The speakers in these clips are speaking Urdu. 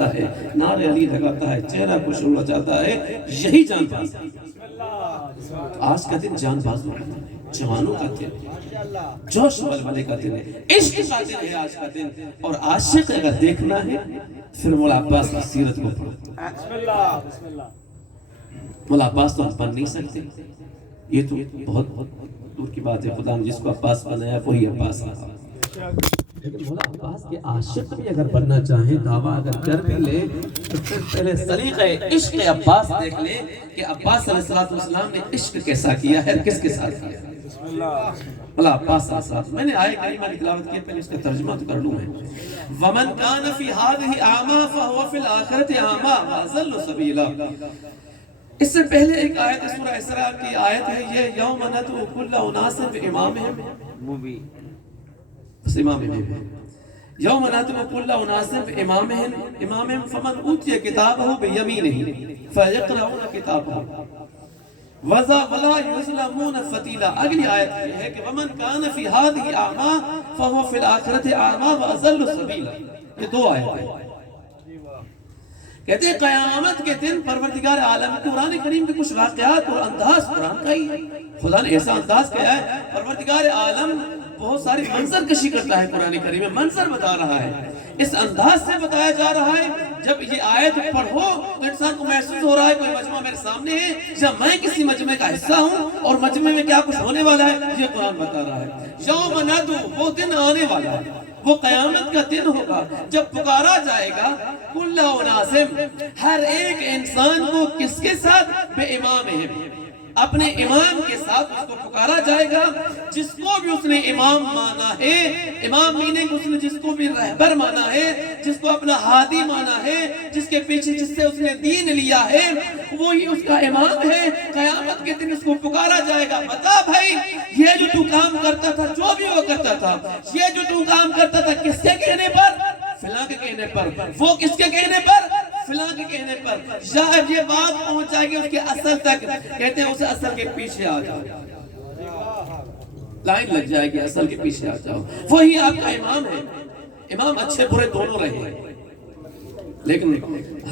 کرتا ہے، نعرے علی لگاتا ہے، چہرہ خوش ہو جاتا ہے، یہی جان باز ہے۔ آج کا دن جان بازوں کا دن ہے، جوانوں کا دن ہے، جوش ولولے کا دن ہے، عشق کا دن ہے آج کا دن۔ اور عاشق اگر دیکھنا ہے پھر مولا عباس کی سیرت کو پڑھو۔ مولا عباس تو ہم بن نہیں سکتے، یہ تو بہت دور کی بات ہے، خدا نے جس کو عباس بنایا وہی عباس ہے۔ لیکن مولا عباس کے عاشق بھی اگر بننا چاہیں، دعویٰ اگر کر بھی لے تو پھر پہلے سلیقہ عشق عباس دیکھ لے کہ عباس علیہ السلام نے عشق کیسا کیا ہے، کس کے ساتھ کیا ہے۔ مولا عباس علیہ السلام، میں نے آئے کریمہ کی تلاوت کی، پہلے اس کا ترجمہ تو کر لوں میں۔ وَمَنْ كَانَ فِي هَذِهِ أَعْمَى فَهُوَ فِي الْآخِرَةِ أَعْمَى وَأَضَلُّ سَبِيلًا۔ اس سے پہلے ایک آیت سورہ اسراء کی آیت ہے یہ، یوم ندعو کل اناس بامامہم، بس امام یوم ندعو کل اناس بامامہم فمن اوتی کتابہ بیمینہ فیقرؤون کتابہ ولا یظلمون فتیلا۔ اگلی آیت یہ ہے کہ ومن کان فی ہذہ اعمی فہو فی الآخرۃ اعمی واضل سبیلا۔ یہ دو آیتیں کہتے ہیں قیامت کے دن پروردگار عالم، قرآن کریم کے کچھ واقعات اور انداز قرآن کا ہی ہے، خدا نے ایسا انداز کیا ہے، پروردگار عالم بہت ساری منظر کشی کرتا ہے، قرآن کریم میں منظر بتا رہا ہے، اس انداز سے بتایا جا رہا ہے۔ جب یہ آیت پڑھو تو انسان کو محسوس ہو رہا ہے کوئی مجمع میرے سامنے ہے، جب میں کسی مجمع کا حصہ ہوں اور مجمع میں کیا کچھ ہونے والا ہے یہ قرآن بتا رہا ہے۔ یوم ندعو، وہ دن آنے والا ہے، وہ قیامت کا دن ہوگا جب پکارا جائے گا کل اناس، ہر ایک انسان کو کس کے ساتھ، بے امامہم، اپنے امام کے ساتھ اس کو پکارا جائے گا، جس کو بھی اس نے امام مانا ہے، امام میننگ اس نے جس کو بھی رہبر مانا ہے، جس کو اپنا ہادی مانا ہے، جس کے پیچھے جس سے اس نے دین لیا ہے وہی اس کا امام ہے۔ قیامت کے دن اس کو پکارا جائے گا، بتا بھائی یہ جو تو کام کرتا تھا، جو بھی وہ کرتا تھا، یہ جو تو کام کرتا تھا کس کے کہنے پر، فلاں کے کہنے پر، وہ کس کے کہنے پر، فلاں کے کہنے پر۔ جب یہ بات پہنچ جائے گی اس کے اصل تک، کہتے ہیں اسے اصل کے پیچھے آ جاؤ، لائن لگ جائے گی، اصل کے پیچھے آ جاؤ، وہی آپ کا امام ہے۔ امام اچھے برے دونوں رہے ہیں، لیکن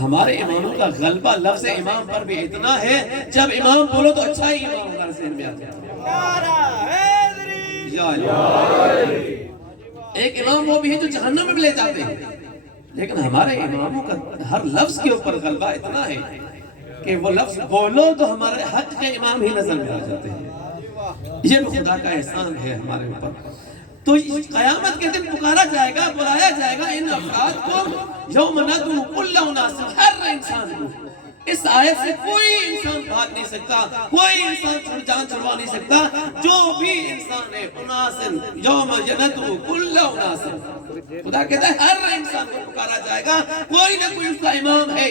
ہمارے اماموں کا غلبہ لفظ امام پر بھی اتنا ہے، جب امام بولو تو اچھا ہی امام ہمارے ذہن میں آتا ہے۔ ایک امام وہ بھی ہے جو جہنم میں بھی لے جاتے ہیں، لیکن ہمارے اماموں کا ہر لفظ کے اوپر غلبہ اتنا ہے کہ وہ لفظ بولو تو ہمارے حق کے امام ہی نظر میں آ جاتے ہیں۔ یہ بھی خدا کا احسان ہے ہمارے اوپر۔ تو قیامت کے دن پکارا جائے گا، بلایا جائے گا ان افراد کو، یوم ندعو کل اناس، ہر انسان کو۔ اس آیت سے کوئی انسان بھاگ نہیں سکتا، کوئی انسان جان چھڑوا نہیں سکتا، جو بھی انسان ہے، اناس یوم ندعو کل اناس، خدا کہتا ہے ہر انسان کو پکارا جائے گا، کوئی نہ کوئی اس کا امام ہے۔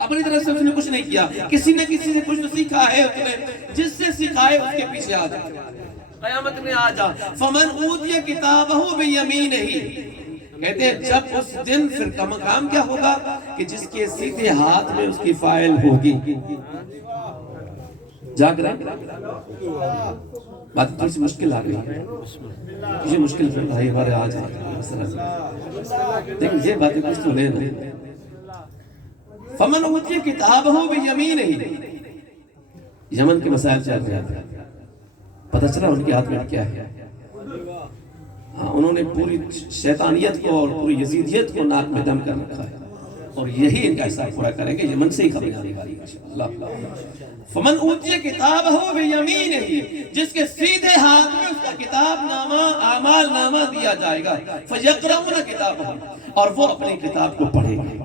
اپنی طرف سے اس نے کچھ نہیں کیا، کسی نے کسی سے کچھ سیکھا ہے، اس نے جس سے سکھائے اس کے پیچھے آ جا، قیامت میں آ جا۔ فمن اوتی کتابہ بیمینہ، کہتے ہیں جب اس دن پھر کام کیا ہوگا کہ جس کے سیدھے ہاتھ میں اس کی فائل ہوگی۔ جاگ رہا بات تھوڑی سی مشکل آ گئی ہے، یہ مشکل پھر بھائی ہمارے آ جائے، لیکن یہ باتیں کچھ تو لے نہیں۔ فمن اوتی کتابہ بیمینہ، یمن کے مسائل چل رہے تھے، پتہ چلا ان کے ہاتھ میں کیا ہے۔ انہوں نے پوری شیطانیت کو اور پوری یزیدیت کو ناک میں دم کر رکھا ہے، اور یہی ان کا حساب پورا کریں گے، یمن سے ہی خبر آنے والی ہے اللہ۔ فمن اوتی کتابہ بیمینہ، جس کے سیدھے ہاتھ میں اس کا کتاب نامہ، اعمال نامہ دیا جائے گا، فیقرؤون کتابہ، اور وہ اپنی کتاب کو پڑھیں گے،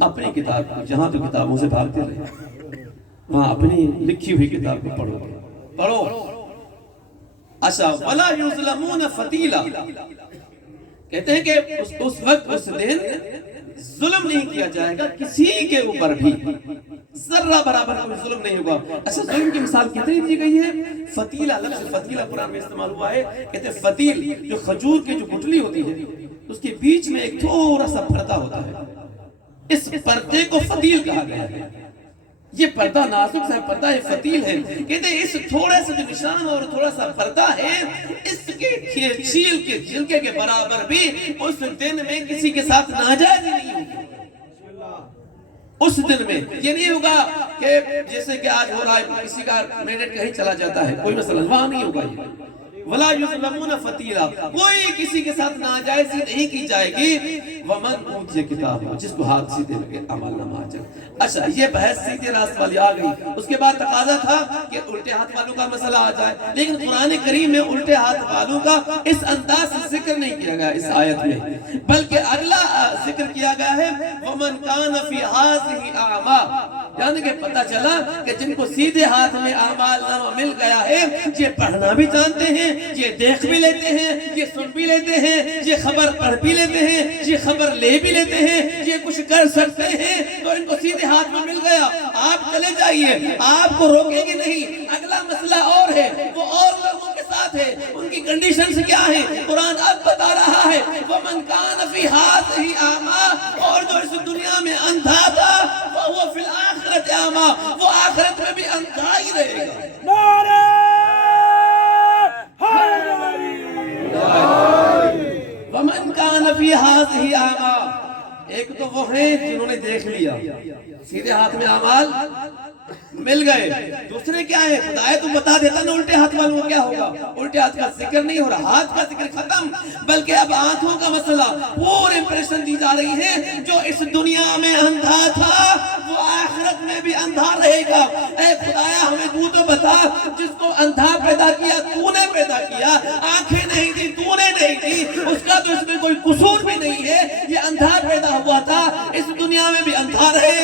اپنی کتاب کو، جہاں تو کتابوں سے بھاگتے رہے وہاں اپنی لکھی ہوئی کتاب کو پڑھو پڑھو۔ اچھا، وَلَا يُظْلَمُونَ فَتِيلًا، کہتے ہیں کہ اس وقت اس دن ظلم نہیں کیا جائے گا کسی کے اوپر بھی، ذرہ برابر کوئی ظلم نہیں ہوگا۔ اچھا، ظلم کی مثال کتنی دی گئی ہے؟ فتیلہ، لفظ فتیلہ قرآن میں استعمال ہوا ہے، کہتے ہیں فتیل جو کھجور کی جو گٹلی ہوتی ہے اس کے بیچ میں ایک تھوڑا سا پردہ ہوتا ہے، اس پردے کو فتیل کہا گیا ہے۔ یہ پردہ نازک ہے، پردہ فتیل ہے. کہتے ہیں اس تھوڑے سے جو نشان اور تھوڑا سا پردہ ہے، اس کے چھیل کے جھلکے کے برابر بھی اس دن میں کسی کے ساتھ ناجائز نہیں ہوگی. اس دن میں یہ نہیں ہوگا کہ جیسے کہ آج ہو رہا ہے کسی کا منٹ کہیں چلا جاتا ہے، کوئی مسئلہ وہاں نہیں ہوگا. یہ وَلَا يُظْلَمُونَ فَتِيلًا، کوئی کسی کے ساتھ ناجائزی نہیں کی جائے گی. وَمَنْ أُوتِيَ كِتَابَهُ، جس کو ہاتھ سیدھے لگے عمل نامہ آ جائے. اچھا یہ بحث سیدھے راست والی آ گئی. اس کے بعد تقاضا تھا کہ الٹے ہاتھ والوں کا مسئلہ آ جائے، لیکن قرآن کریم میں الٹے ہاتھ والوں کا اس انداز سے ذکر نہیں کیا گیا اس آیت میں، بلکہ اگلا ذکر کیا گیا ہے وَمَنْ كَانَ فِي هَٰذِهِ أَعْمَىٰ، یعنی کہ پتہ چلا کہ جن کو سیدھے ہاتھ میں اعمال نامہ مل گیا ہے، یہ پڑھنا بھی جانتے ہیں، یہ دیکھ بھی لیتے ہیں، یہ سن بھی لیتے ہیں، یہ خبر پڑھ بھی لیتے ہیں، یہ خبر لے بھی لیتے ہیں، یہ کچھ کر سکتے ہیں، تو ان کو سیدھے ہاتھ میں مل گیا. آپ چلے جائیے، آپ کو روکیں گے نہیں. اگلا مسئلہ اور ہے، وہ اور لوگوں کے ساتھ ہے، ان کی کنڈیشنز کیا ہیں قرآن اب بتا رہا ہے. وَمَنْ كَانَ فِي هَٰذِهِ أَعْمَىٰ، اور جو اس دنیا میں اندھا تھا وَهُوَ فِي الْآخِرَةِ أَعْمَىٰ، وہ آخرت میں بھی اندھا ہی رہے گا. نعرہ حیدری. وَمَنْ كَانَ فِي هَٰذِهِ أَعْمَىٰ، ایک تو وہ ہیں جنہوں نے دیکھ لیا، سیدھے ہاتھ میں اعمال مل گئے. دوسرے کیا ہے؟ خدایا تو بتا دیتا نا الٹے ہاتھ والوں کو کیا ہوگا. الٹے ہاتھ کا ذکر نہیں ہو رہا، ہاتھ کا ذکر ختم، بلکہ اب آنکھوں کا مسئلہ. پورے امپریشن دی جا رہی ہے جو اس دنیا میں اندھا تھا وہ آخرت میں بھی اندھا رہے گا. اے خدایا ہمیں تو بتا، جس کو اندھا پیدا کیا تو نے پیدا کیا، آنکھیں نہیں دی تو نے نہیں دی، اس کا تو اس میں کوئی قصور بھی نہیں ہے. یہ اندھا پیدا ہوا تھا، اس دنیا میں بھی اندھا رہے،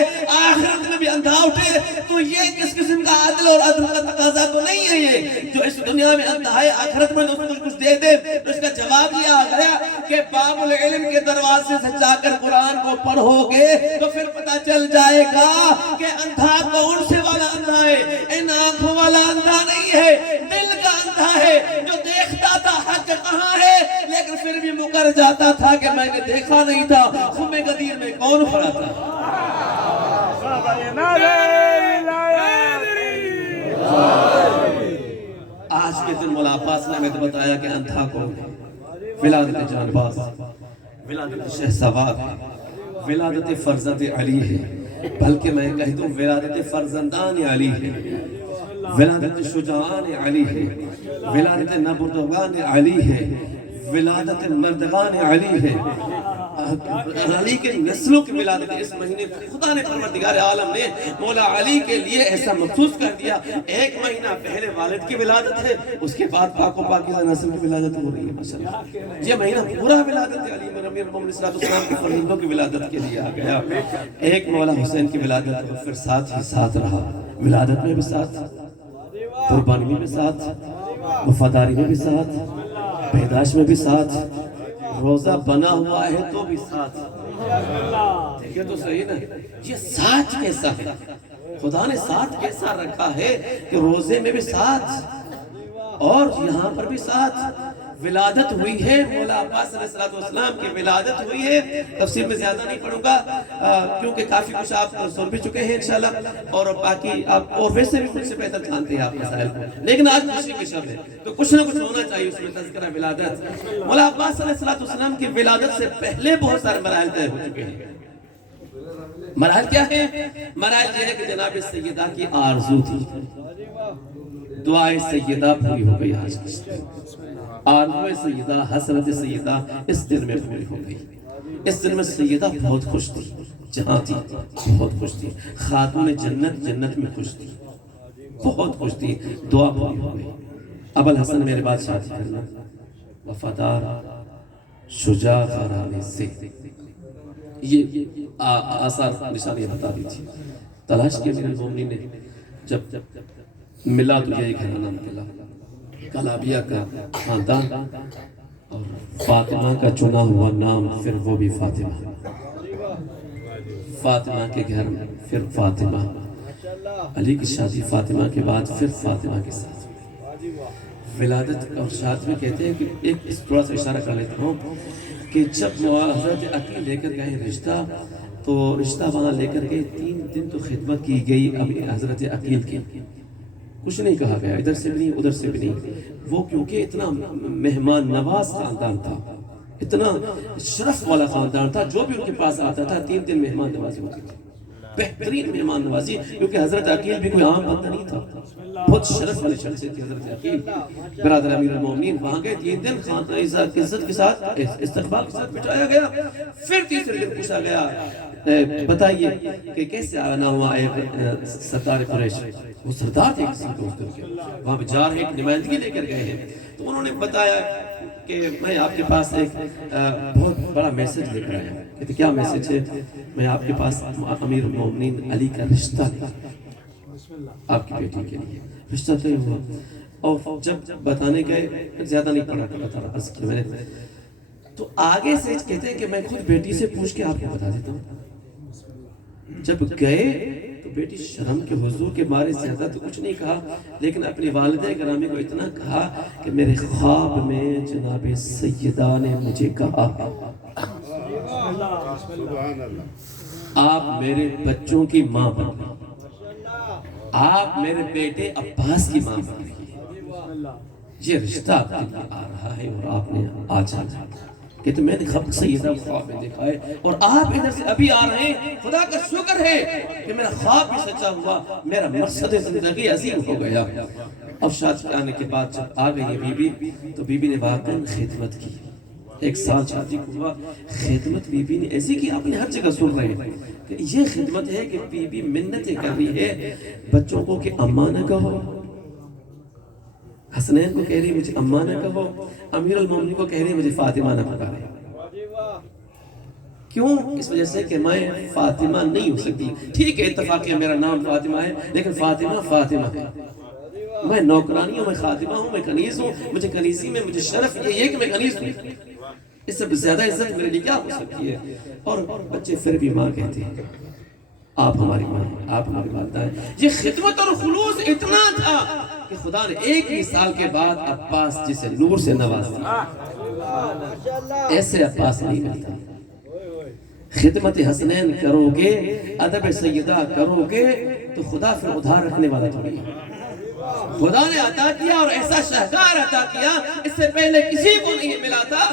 آخرت میں بھی اندھا اٹھے. تو یہ کس قسم کا عدل اور عدل کا تقاضا تو نہیں ہے یہ جو اس دنیا میں اندھا ہے آخرت میں اس کو کچھ دے دے. تو اس کا جواب یہ آ گیا کہ باب العلم کے دروازے سے جا کر قرآن کو پڑھو گے تو پھر پتہ چل جائے گا کہ اندھا کون سے والا اندھا ہے. ان آنکھوں والا اندھا نہیں ہے، دل کا اندھا ہے جو دیکھتا تھا حق کہاں ہے، لیکن پھر بھی مکر جاتا تھا کہ میں نے دیکھا نہیں تھا خم غدیر میں کون پڑا تھا. آج کے دن مولا عباس نے ہمیں بتایا کہ اندھا کون ہے. ولادت جانباز، ولادت شہسوار، ولادت فرزند علی ہے، بلکہ میں کہہ دوں ولادت فرزندان علی ہے، ولادت شجاعان علی ہے، ولادت نبردگان علی ہے، ولادت مردگان علی ہے. علی کے نسلوں کی ولادت اس مہینے خدا نے پروردگار عالم نے مولا علی کے لیے ایسا مخصوص کر دیا. ایک مہینہ پہلے والد کی ولادت ہے، اس کے بعد پاک و پاکیزہ نسل کی ولادت ہو رہی ہے. ماشاءاللہ یہ مہینہ پورا ولادت علی میں نبی محمد صلی اللہ علیہ وسلم کے فرزندوں کی ولادت کے لیے آ گیا. ایک مولا حسین کی ولادت اور پھر ساتھ ہی ساتھ رہا، ولادت میں بھی ساتھ، قربانی میں بھی ساتھ، وفاداری میں بھی ساتھ، پیدائش میں بھی ساتھ، روزہ بنا ہوا ہے تو بھی ساتھ. دیکھیں تو صحیح نا، یہ ساتھ کیسا ہے؟ خدا نے ساتھ کیسا رکھا ہے کہ روزے میں بھی ساتھ اور یہاں پر بھی ساتھ. ولادت ہوئی ہے مولا عباس علیہ السلام کی ولادت ہوئی ہے. تفسیر میں زیادہ نہیں پڑھوں گا کیونکہ کافی کچھ آپ سن بھی چکے ہیں انشاءاللہ، اور باقی آپ اور ویسے بھی کچھ سے بہتر جانتے ہیں آپ مسائل کو، لیکن آج خوشی کی شب ہے تو کچھ نہ کچھ ہونا چاہیے اس میں تذکرہ ولادت. مولا عباس علیہ السلام کی ولادت سے پہلے بہت سارے مراحل طے ہو چکے ہیں. مراحل کیا ہے؟ مراحل یہ ہے کہ جناب سیدہ کی آرزو تھی، دعائے سیدہ پوری ہو گئی. آج کی آرزو سیدہ، حسرت سیدہ اس دن میں پوری ہو گئی. اس دن میں سیدہ بہت خوش تھی، جہاں تھی بہت خوش تھی. خاتون جنت جنت میں خوش تھی، بہت خوش تھی. دعا پوری ہو گئی. ابو الحسن میرے بعد شادی کرنا، وفادار شجاع غرانے سے. یہ آثار نشانیاں بتا دی تھی. تلاش کے میرے مومنی نے جب ملا تو یہ گھرانہ ملا، کلابیہ کا خاندان اور فاطمہ کا چنا ہوا نام، پھر وہ بھی فاطمہ. فاطمہ کے گھر میں پھر فاطمہ، علی کی شادی فاطمہ کے بعد پھر فاطمہ کے ساتھ. ولادت اور شادی میں کہتے ہیں کہ ایک تھوڑا سا اشارہ کر لیتا ہوں کہ جب حضرت عقیل لے کر گئے رشتہ، تو رشتہ وہاں لے کر گئے، 3 دن تو خدمت کی گئی اب حضرت عقیل کی، کچھ نہیں کہا گیا، ادھر سے بھی نہیں ادھر سے بھی نہیں۔ وہ کیونکہ اتنا مہمان نواز خاندان تھا، اتنا شرف والا خاندان تھا، جو بھی ان کے پاس آتا تھا 3 دن مہمان نوازی ہوتی تھی، بہترین مہمان نوازی، کیونکہ حضرت عقیل بھی کوئی عام بندہ نہیں تھا، بہت شرف والے شخصیت تھی حضرت عقیل۔ برادر امیر المومنین وہاں گئے، 3 دن عزت کے ساتھ استقبال کے ساتھ بٹھایا گیا۔ پھر تیسرے دن پوچھا گیا بتائیے کہ کیسے آنا ہوا ایک سردار قریش، وہ سردار تھے کسی کو اس دن کے، وہاں پہ جا رہے ایک نمائندگی لے کر گئے ہیں، تو انہوں نے بتایا کہ میں آپ کے پاس ایک بہت بڑا میسج لے کر آیا ہوں۔ کہتے کیا میسج ہے؟ میں آپ کے پاس امیر المومنین علی کا رشتہ لے کر آپ کی بیٹی کے لیے، رشتہ طے ہوا۔ اور جب بتانے گئے، زیادہ نہیں پڑھا تھا عرض کیا میں نے، تو آگے سے کہتے ہیں کہ میں خود بیٹی سے پوچھ کے آپ کو بتا دیتا ہوں۔ جب گئے تو بیٹی شرم کے حضور کے مارے زیادہ تو کچھ نہیں کہا، لیکن اپنی والدہ گرامی کو اتنا کہا کہ میرے خواب میں جناب سیدہ نے مجھے کہا آپ میرے بچوں کی ماں بن گئی، آپ میرے بیٹے عباس کی ماں بن گئی، یہ رشتہ آپ کے لیے آ رہا ہے اور آپ نے آ جانا۔ کہتے میں نے خب سیدہ خواب میں دیکھا ہے اور آپ ادھر سے ابھی آ رہے ہیں، خدا کا شکر ہے کہ میرا خواب بھی سچا ہوا، میرا مقصد زندگی عظیم ہو گیا۔ اب شادی کے آنے کے بعد جب آ گئی بی بی، تو بی بی نے واقعاً خدمت کی، 1 سال شادی کو ہوا، خدمت بی بی نے ایسی کی، آپ نے ہر جگہ سن رہے ہیں کہ یہ خدمت ہے کہ بی بی منتیں کر رہی ہے بچوں کو کہ اماں نہ کہو، حسنین کو کہہ رہی مجھے اماں نہ کہو، امیر المومنین کو کہہ رہی مجھے فاطمہ نہ پکارے۔ کیوں؟ اس وجہ سے کہ میں فاطمہ نہیں ہو سکتی، ٹھیک ہے اتفاقیہ میرا نام فاطمہ ہے، لیکن فاطمہ فاطمہ ہے، میں نوکرانی ہوں، میں خادمہ ہوں، میں کنیز ہوں، مجھے کنیزی میں مجھے شرف یہ ہے کہ میں کنیز ہوں، اس سے زیادہ عزت میرے لیے کیا ہو سکتی ہے؟ اور بچے پھر بھی ماں کہتے ہیں، آپ ہماری ماں ہیں، آپ ہماری والدہ ہیں۔ یہ خدمت اور خلوص اتنا تھا کہ خدا نے 1 ہی سال کے بعد عباس جسے نور سے نواز دیا، ایسے عباس نہیں ملتا۔ خدمت حسنین کرو گے، ادب سیدہ کرو گے، تو خدا پھر ادھار رکھنے والا تھوڑی ہے، خدا نے عطا کیا اور ایسا شہکار عطا کیا اس سے پہلے کسی کو نہیں ملا تھا۔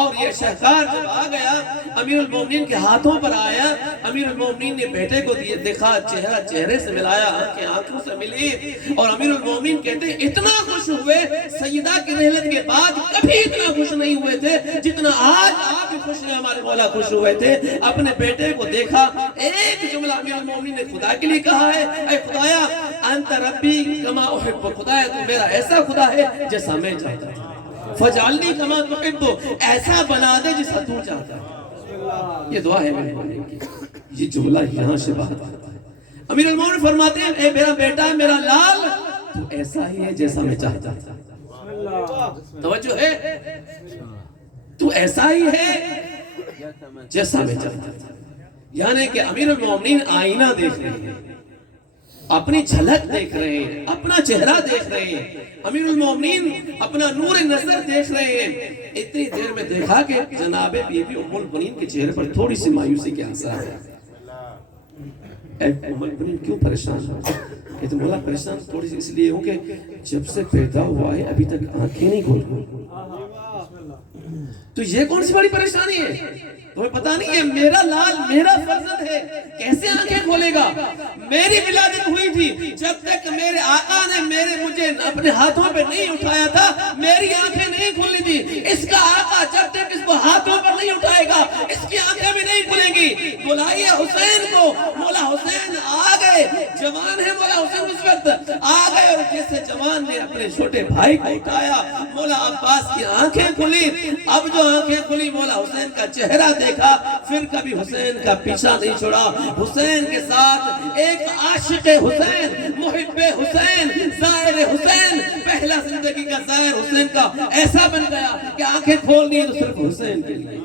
اور یہ شہکار جب آ گیا امیر المومنین کے ہاتھوں پر آیا، امیر المومنین نے بیٹے کو دیکھا، چہرہ چہرے سے ملایا، آنکھیں آنکھوں سے ملی، اور امیر المومنین کہتے ہیں اتنا خوش ہوئے، سیدہ کی رحلت کے بعد کبھی اتنا خوش نہیں ہوئے تھے جتنا آج آپ بھی خوش ہیں، ہمارے مولا خوش ہوئے تھے۔ اپنے بیٹے کو دیکھا، ایک جملہ امیر المومنین نے خدا کے لیے کہا ہے، اے خدایا انت ربی کما احب، خدایا تو میرا ایسا خدا ہے جیسا میں چاہتا ہوں، فجعلنی کما تحب، ایسا بنا دے جیسا تو چاہتا ہے۔ یہ دعا ہے میرے مومن کی، یہ جملہ یہاں سے بات کرتا ہے۔ امیر المومنین فرماتے ہیں اے میرا بیٹا، میرا لال، تو ایسا ہی ہے جیسا میں چاہتا ہوں، توجہ ہے، تو ایسا ہی ہے جیسا میں چاہتا ہوں۔ یعنی کہ امیر المومنین آئینہ دیکھ رہے ہیں، اپنی جھلک دیکھ رہے ہیں، اپنا چہرہ دیکھ رہے ہیں، امیر المومنین اپنا نور نظر دیکھ رہے ہیں۔ اتنی دیر میں دیکھا کہ جناب بی بی ام البنین کے چہرے پر تھوڑی سی مایوسی کے آثار ہے۔ اے ام البنین کیوں پریشان ہو؟ کہتے مولا پریشان تھوڑی سی اس لیے ہوں کہ جب سے پیدا ہوا ہے ابھی تک آنکھیں نہیں کھول۔ تو یہ کون سی بڑی پریشانی ہے؟ تمہیں پتہ نہیں ہے میرا لال میرا فرزند ہے، کیسے آنکھیں کھولے گا؟ میری ولادت ہوئی تھی، جب تک میرے آقا نے مجھے اپنے ہاتھوں پہ نہیں اٹھایا تھا میری آنکھیں نہیں کھلی تھی۔ اس کا آقا جب تک اس کو ہاتھوں پر نہیں اٹھائے گا اس کی آنکھیں بھی نہیں کھلیں گی۔ بلائیے حسین کو، مولا حسین آ گئے، جوان ہے مولا حسین اس وقت آ گئے، اور جیسے جوان نے اپنے چھوٹے بھائی کو اٹھایا مولا عباس کی آنکھیں کھلی۔ اب جو آنکھیں کھلی مولا حسین کا چہرہ دیکھا، پھر کبھی حسین کا پیچھا نہیں چھوڑا، حسین کے ساتھ ایک عاشق حسین، محب حسین، زائر حسین، پہلا زندگی کا زائر حسین کا ایسا بن گیا کہ آنکھیں کھولنی ہے تو صرف حسین کے لیے،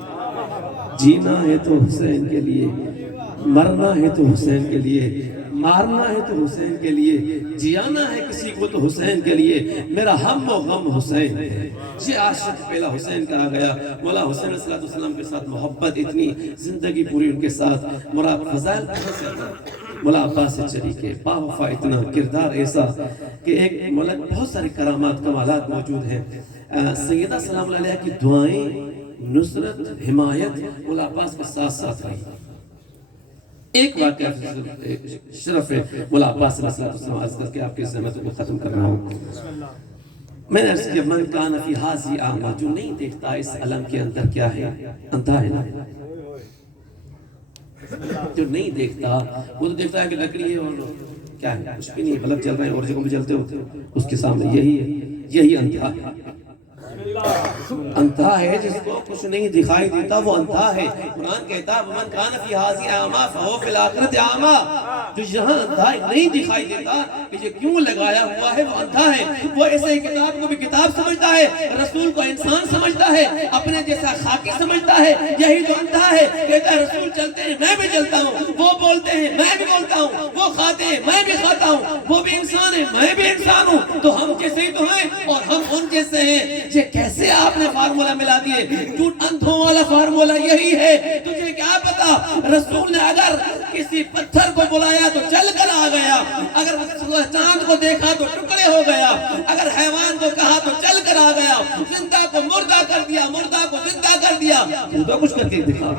جینا ہے تو حسین کے لیے، مرنا ہے تو حسین کے لیے، مارنا ہے تو حسین کے لیے، جیانا ہے کسی کو تو حسین کے لیے، میرا ہم و غم حسین ہے۔ یہ عاشق پہلا حسین کہا گیا۔ مولا حسین علیہ السلام کے ساتھ محبت اتنی، زندگی پوری ان کے ساتھ، مراد فضائل بہت سے تھے۔ مولا عباس سے چریکے، با وفا اتنا، کردار ایسا کہ ایک مولا بہت سارے کرامات کمالات موجود ہیں۔ سیدہ سلام علیہ کی دعائیں، نصرت، حمایت مولا عباس کے ساتھ ساتھ رہی۔ ایک واقعہ شرف ہے مولا عباس علیہ السلام، عرض کر کے آپ کی زحمتوں کو ختم کرنا ہوں۔ میں نے عرض کیا من کان فی ھذی اعمی، جو نہیں دیکھتا اس علم کے اندر کیا ہے، اندھا ہے نا۔ جو نہیں دیکھتا وہ تو دیکھتا ہے کہ لکڑی ہے اور کیا ہے، کچھ بھی نہیں، بلب چل رہے ہیں اور جگہوں پہ جلتے ہوتے، اس کے سامنے یہی ہے، یہی اندھا ہے۔ اندھا ہے جس کو کچھ نہیں دکھائی دیتا، وہ اندھا ہے۔ قرآن کہتا ہے وَمَنْ كَانَ فِي هَذِهِ أَعْمَىٰ فَهُوَ فِي الْآخِرَةِ أَعْمَىٰ، جو یہاں اندھا نہیں دکھائی دیتا کہ یہ کیوں لگایا ہوا ہے، وہ اندھا ہے۔ وہ ایسے ہی کتاب کو بھی کتاب سمجھتا ہے، رسول کو انسان سمجھتا ہے، اپنے جیسا خاکی سمجھتا ہے۔ یہی جو اندھا ہے، کہتا ہے رسول چلتے ہیں میں بھی چلتا ہوں، وہ بولتے ہیں میں بھی بولتا ہوں، وہ کھاتے ہیں میں بھی کھاتا ہوں، وہ بھی انسان ہے میں بھی انسان ہوں، تو ہم جیسے ہی تو ہیں اور ہم ان جیسے ہیں۔ یہ کیسے آپ نے فارمولہ ملا دیے؟ جھوٹ اندھوں والا فارمولہ یہی ہے۔ تجھے کیا پتا رسول نے اگر کسی پتھر کو بلایا تو چل کر آ گیا، اگر چاند کو دیکھا تو ٹکڑے ہو گیا، اگر حیوان کو کہا تو چل کر آ گیا، زندہ کو مردہ کر دیا، مردہ کو زندہ کر دیا۔ تو تو کچھ کر کے دکھا،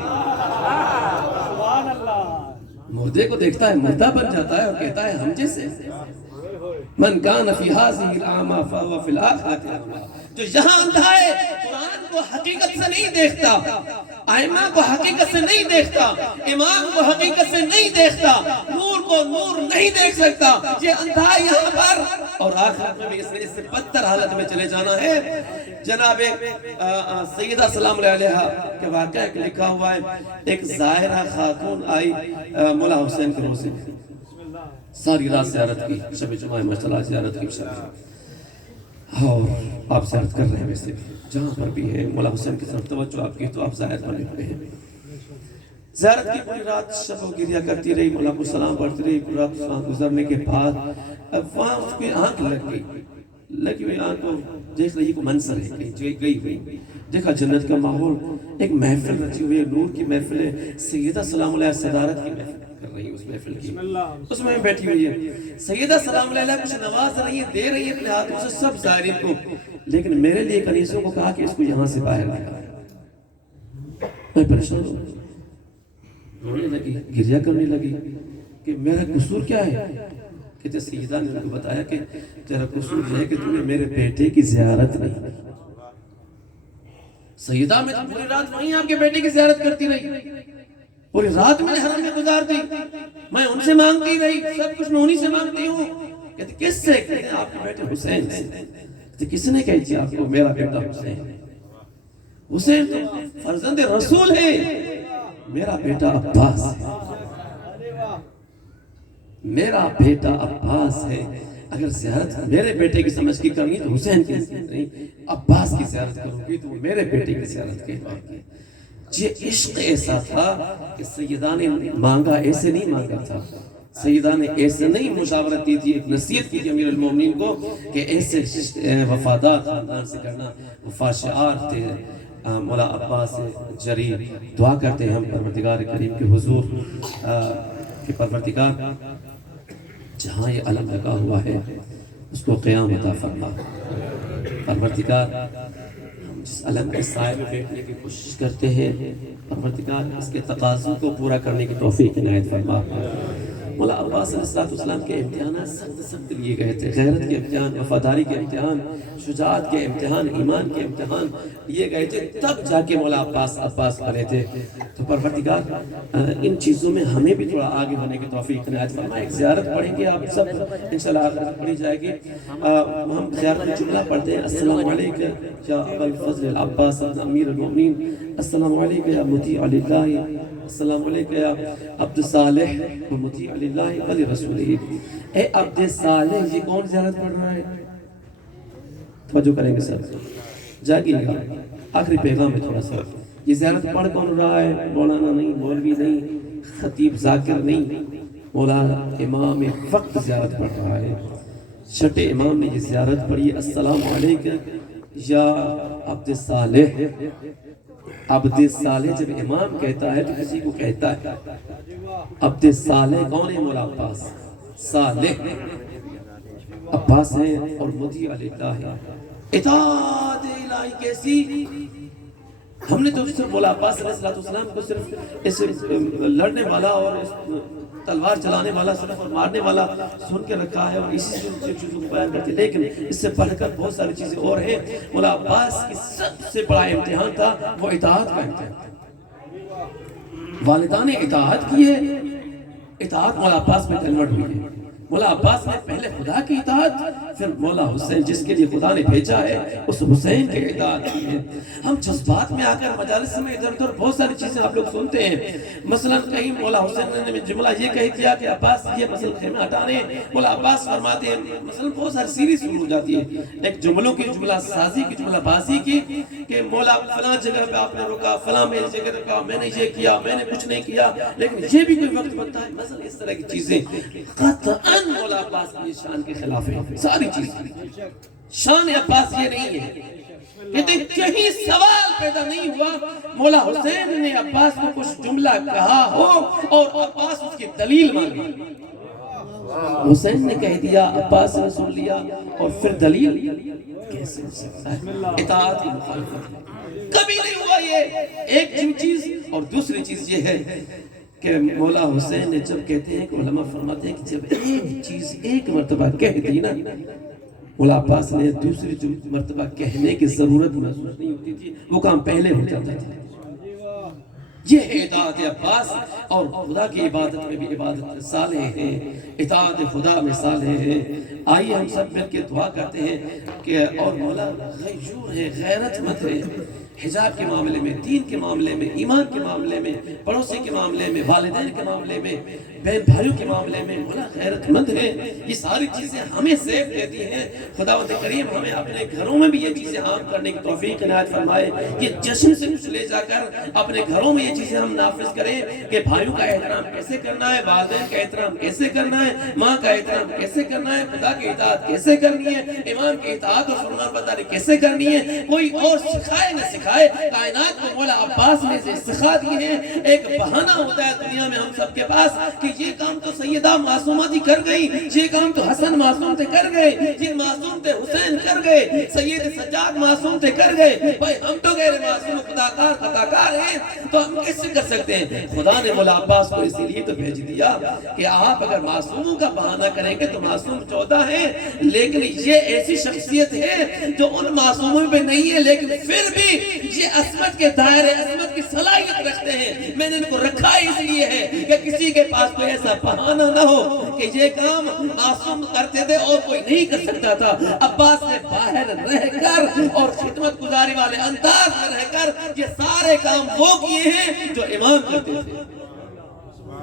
مردے کو دیکھتا ہے مردہ بن جاتا ہے اور کہتا ہے ہم جیسے۔ من کان فی ھذہ اعمی فہو فی الآخرۃ اعمی، جو یہاں اندھا ہے قرآن کو حقیقت سے نہیں دیکھتا، ائمہ کو حقیقت سے نہیں دیکھتا، امام کو حقیقت سے نہیں دیکھتا، نور کو نور نہیں دیکھ سکتا، یہ اندھا یہاں پر، اور آخرت میں بھی اس نے اس سے بدتر حالت میں چلے جانا ہے۔ جناب سیدہ سلام علیہ کے واقعہ ایک لکھا ہوا ہے، ایک زائرہ خاتون آئی مولا حسین کے روزے میں، ساری رات زیارت کی، شب جمعہ مسئلہ زیارت کی شب، اور آپ زیارت کر رہے ہیں، ویسے بھی جہاں پر بھی ہیں مولا حسین کی طرف توجہ آپ کی تو آپ زائر بنے ہوئے ہیں۔ زیارت کی پوری رات شب و گریہ کرتی رہی، مولا کو سلام پڑھتی رہی، پوری رات وہاں گزرنے کے بعد وہاں اس کی آنکھ لگی ہوئی آنکھ کو دیکھ رہی کو منظر ہے، کہیں گئی ہوئی، دیکھا جنت کا ماحول، ایک محفل رچی ہوئی ہے، نور کی محفل ہے، سیدہ سلام علیہ صدارت کی محفل کر رہی ہے، اس محفل کی اس میں بیٹھی ہوئی ہے۔ سیدہ سلام علیہ کچھ نواز رہی ہے، دے رہی ہے اپنے ہاتھوں سے سب زائرین کو، لیکن میرے لیے کنیزوں کو کہا کہ اس کو یہاں سے باہر نکال۔ میں پریشان ہوں، رونے لگی، گریہ کرنے لگی کہ میرا قصور کیا ہے؟ کہتے سیدہ نے ان کو بتایا کہ تیرا قصور یہ ہے کہ تمہیں میرے بیٹے کی زیارت نہیں۔ سیدہ میں پوری رات وہیں آپ کے بیٹے کی زیارت کرتی رہی، پوری رات میں حرم میں گزار دی، میں ان سے مانگتی رہی، سب کچھ میں انہی سے مانگتی ہوں۔ کہتے کس سے؟ کہتے آپ کے بیٹے حسین سے۔ کہتے کس نے کہی تھی آپ کو میرا بیٹا حسین؟ حسین تو فرزند رسول ہے، میرا بیٹا عباس ہے، میرا بیٹا عباس ہے۔ اگر زیارت میرے بیٹے کی سمجھ کی کرنی تو حسین کی نہیں، عباس کی زیارت کروں گی تو میرے بیٹے کی زیارت کہلائے گی۔ یہ عشق ایسا تھا کہ سیدہ نے مانگا ایسے نہیں مانگا تھا، سیدہ نے ایسے نہیں مشاورت دی تھی، ایک نصیحت کی تھی امیر المومنین کو کہ ایسے وفادار خاندان سے کرنا۔ وفا شعار تھے مولا عباس جری۔ دعا کرتے ہیں ہم پروردگار کریم کے حضور کہ پروردگار جہاں یہ علم لگا ہوا ہے اس کو قیام عطا فرما۔ پروردگار ہم جس علم کے سائے میں بیٹھنے کی کوشش کرتے ہیں، پروردگار اس کے تقاضوں کو پورا کرنے کی توفیق عنایت فرما۔ مولا عباس علیہ السلام کے امتحانات سخت لیے گئے تھے، غیرت کے امتحان، وفاداری کے امتحان، شجاعت کے امتحان، ایمان کے امتحان لیے گئے تھے، تب جا کے مولا عباس بنے تھے۔ تو پروردگار ان چیزوں میں ہمیں بھی تھوڑا آگے ہونے کی توفیق عنایت فرما۔ ایک زیارت پڑھیں گے آپ سب انشاءاللہ، آخرت پڑھی جائے گی۔ ہم زیارت میں جملہ پڑھتے ہیں، السلام علیکم یا ابا الفضل العباس امیر المؤمنین، السلام علیکم یا مطیع للہ، السلام علیکم یا عبد صالح و مطیع للہ ولی رسولہ۔ اے عبد صالح، یہ کون زیارت پڑھ رہا ہے؟ توجہ کریں گے سر، جاگیے گا، آخری پیغام ہے تھوڑا سا۔ یہ زیارت پڑھ کون رہا ہے؟ مولانا نہیں، مولوی نہیں، خطیب ذاکر نہیں، مولا امام وقت زیارت پڑھ رہا ہے. چھٹے امام نے یہ زیارت پڑھی. السلام علیکم یا عبد صالح. عبد صالح جب امام کہتا ہے تو کسی کو کہتا ہے. عبد صالح کون ہے؟ مولا عباس. صالح عباس ہیں اور مطیع اللہ ہے. اطاعت الہی کیسی؟ ہم نے تو صرف مولا عباس علیہ السلام کو صرف اس لڑنے والا اور تلوار چلانے والا صرف اور مارنے والا سن کے رکھا ہے اور اسی سے چیزوں کو بیان کرتے، لیکن اس سے پڑھ کر بہت ساری چیزیں اور ہیں. مولا عباس کی سب سے بڑا امتحان تھا وہ اطاعت کا امتحان تھا. والدان نے اطاعت کی ہے، اطاعت مولا عباس میں کنورٹ ہوئی ہے. مولا عباس نے پہلے خدا کی اطاعت، پھر مولا حسین جس کے لیے خدا نے بھیجا ہے اس حسین کی اطاعت کی ہے. ہم جذبات میں آ کر مجالس میں ادھر ادھر بہت ساری چیزیں آپ لوگ سنتے ہیں. مثلا کہیں مولا حسین نے جملہ یہ کہہ دیا کہ عباس یہ مثلا خیمہ ہٹانے، مولا عباس فرماتے ہیں مثلا بہت ساری سیریز شروع ہو جاتی ہے ایک جملوں کی، جملہ سازی کی، جملہ بازی کی کہ مولا فلاں جگہ پہ آپ نے رکا، فلاں میری جگہ رکا، میں نے یہ کیا، میں نے کچھ نہیں کیا. لیکن یہ بھی کوئی وقت بنتا ہے مثلا اس طرح کی چیزیں قطعاً مولا عباس کی شان کے خلاف ہے. ساری چیزیں شان عباس یہ نہیں ہے. کہتے کہیں سوال پیدا نہیں ہوا مولا حسین نے عباس کو کچھ جملہ کہا ہو اور عباس اس کی دلیل مانگی. حسین نے کہہ دیا، عباس نے سن لیا اور پھر دلیل کیسے ہو سکتا ہے؟ اطاعت کی مخالفت کبھی نہیں ہوا. یہ ایک چیز. اور دوسری چیز یہ ہے کہ مولا حسین نے جب کہتے ہیں کہ علماء فرماتے ہیں کہ جب ایک چیز ایک مرتبہ کہہ دی نا، مولا عباس نے دوسری مرتبہ کہنے کی ضرورت محسوس نہیں ہوتی تھی، وہ کام پہلے ہو جاتا تھا. یہ ہے اطاعت عباس. اور خدا کی عبادت میں بھی عبادت صالح ہیں، اطاعت خدا میں صالح ہیں. آئیے ہم سب مل کے دعا کرتے ہیں کہ اور مولا غیور ہے، غیرت مند ہے. حجاب کے معاملے میں، دین کے معاملے میں، ایمان کے معاملے میں، پڑوسی کے معاملے میں، والدین کے معاملے میں، بہن بھائیوں کے معاملے میں مولا غیرت مند ہے. یہ ساری چیزیں ہمیں سیف دیتی ہیں. خداوند کریم ہمیں اپنے گھروں میں بھی یہ چیزیں عام کرنے کی توفیق عنایت فرمائے. یہ جشن سے کچھ لے جا کر اپنے گھروں میں یہ چیزیں ہم نافذ کریں کہ بھائیوں کا احترام کیسے کرنا ہے، والدین کا احترام کیسے کرنا ہے، ماں کا احترام کیسے کرنا ہے، خدا کی اطاعت کیسے کرنی ہے، امام کی اطاعت اور فرمان برداری کیسے کرنی ہے. کوئی اور سکھائے نہ سکھائے، کائنات کو مولا عباس نے سکھا دی ہے. ایک بہانہ ہوتا ہے دنیا میں ہم سب کے پاس کہ یہ کام تو سیدہ معصومہ تھی کر گئی، یہ کام تو حسن معصوم تھے کر گئے، یہ معصوم تھے حسین کر گئے، سید سجاد معصوم تھے کر گئے. بھائی ہم تو غیر معصوم خطاکار خطاکار ہیں، تو ہم کس سے کر سکتے ہیں؟ خدا نے مولا عباس کو اسی لیے تو بھیج دیا کہ آپ اگر معصوموں کا بہانہ کریں گے تو معصوم 14 ہیں، لیکن یہ ایسی شخصیت ہے جو ان معصوموں پہ نہیں ہے لیکن پھر بھی یہ عصمت کے دائرے، عصمت کی صلاحیت رکھتے ہیں. میں نے ان کو رکھا اس لیے ہے کہ کسی کے پاس کوئی ایسا بہانہ نہ ہو کہ یہ کام معصوم کرتے تھے اور کوئی نہیں کر سکتا تھا. عباس نے باہر رہ کر اور خدمت گزاری والے انداز میں رہ کر یہ سارے کام وہ کیے ہیں جو امام کرتے تھے.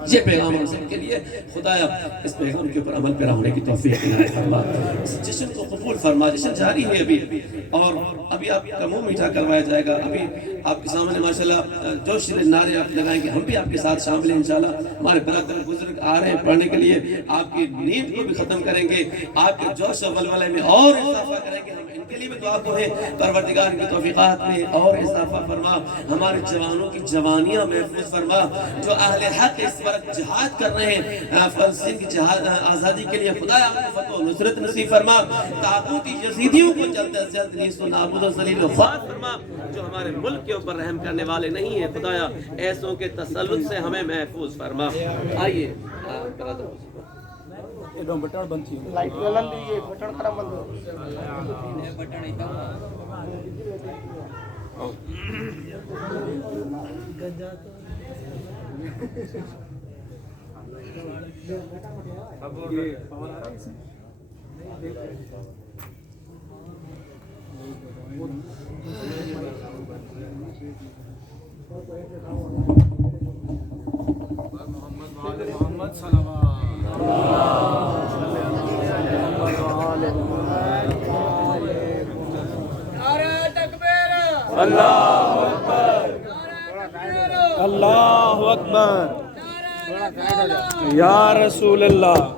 یہ پیغام ہم سب کے لیے. خدایا اس پیغام کے اوپر عمل پیرا ہونے کی توفیق عنایت فرما. اس جشن کو قبول فرما. جشن جاری ہے ابھی اور ابھی آپ کا منہ میٹھا کروایا جائے گا. ابھی آپ کے سامنے ماشاءاللہ جوش نعرے آپ لگائیں گے، ہم بھی آپ کے ساتھ شامل ہیں انشاءاللہ. ہمارے برادر بزرگ آ رہے ہیں پڑھنے کے لیے، آپ کی نیند کو بھی ختم کریں گے، آپ کے جوش و ولولے میں اور اضافہ کریں گے. ہم ان کے لیے بھی دعا کریں پروردگار کی توفیقات میں اور اضافہ فرما. ہمارے جوانوں کی جوانیاں محفوظ فرما جو اہل حق اس وقت جہاد کر رہے ہیں فلسطین کی جہاد آزادی کے لیے. خدا آپ کو فتح و نصرت نصیب فرما. طاغوتی یزیدیوں کو جلد از جلد نیست و نابود و ذلیل و خوار فرما. جو ہمارے ملک کے اوپر رحم کرنے والے نہیں ہیں خدایا ایسوں کے تسلط سے ہمیں محفوظ فرما. آئیے بٹن بند تھی لائٹ جلن دی یہ بٹن خراب بند ہو بٹن ایدا گنجا تو یہ پاور آ رہا ہے اس محمد صلوات اللہ اکبر اللہ اکبر یا رسول اللہ